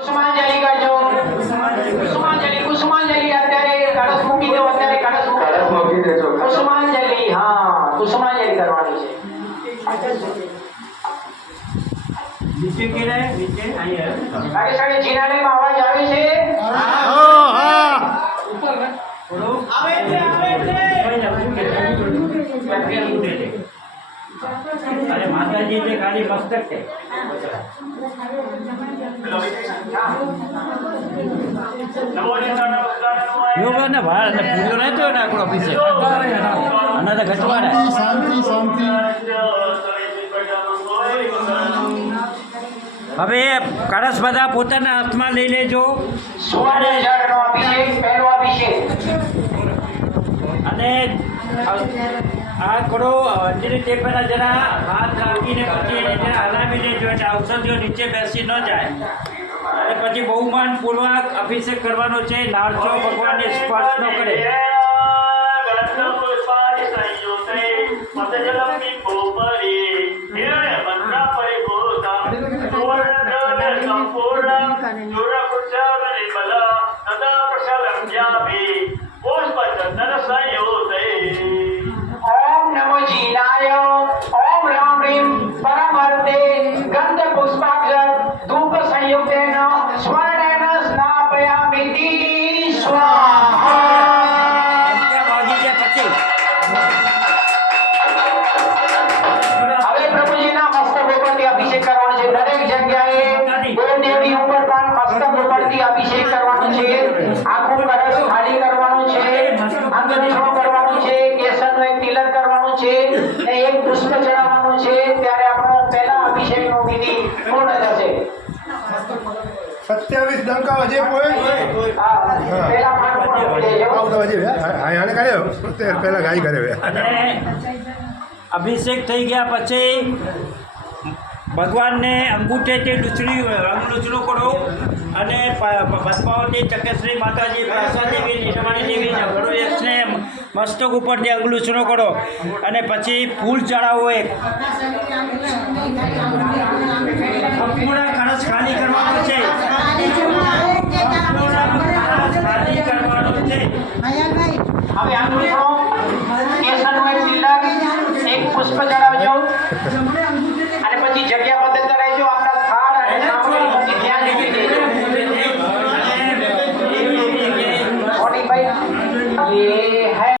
કુસુમાંજલિ કરજો કુસુમાંજલિ કુસુમાંજલિ અત્યારે કળશ મૂકી દો અત્યારે કળશ કળશ મૂકી દેજો. કુસુમાંજલિ હા કુસુમાંજલિ કરવાની છે. નીચે કેરે નીચે અહીંયા. સાડી સાડી જીનાને અવાજ આવે છે થોડો આવે છે આવે છે અરે માતાજી જે ખાલી મસ્તક છે. ને આપણો અને તો ઘટવાડે શાંતિ શાંતિ. હવે કળશ બધા પોતાના હાથમાં લઈ લેજો. અને આ કરો અંજલી તે પહેલા જરા હાથ રાખીને પછી એને જરા હલાવી દેજો એટલે ઔષધિઓ નીચે બેસી ન જાય. અને પછી બહુમાન પૂર્વક અભિષેક કરવાનો છે લાલચો ભગવાનને સ્પર્શ ન કરે. ઓમ રામ રીમ પરમ અર્થે ગંધ પુષ્પાક્ષર ધૂપ સંયુક્તેન સ્વર્ણેન સ્નાપયામિતિ સ્વાહા છે ને એક પુષ્પ ચડાવવાનું છે ત્યારે આપણો પહેલા અભિષેકનો વિધિ પૂર્ણ થશે સત્યાવીસ ડંકા વજે પોઈ પહેલા પાઠ કર્યો? પહેલા ગાય કર્યો અભિષેક થઈ ગયા પછી ભગવાનને અંગૂઠેથી લૂચડી રંગ લૂચડું કરો. અને પદ્માવતી ચકેશ્રી માતાજી પ્રસાદ દેવી યક્ષને મસ્તક ઉપર જે અંગલું છૂનો કરો અને પછી ફૂલ ચડાવો એક. સંપૂર્ણ કળશ ખાલી કરવાનો છે. એક પુષ્પ ચડાવજો.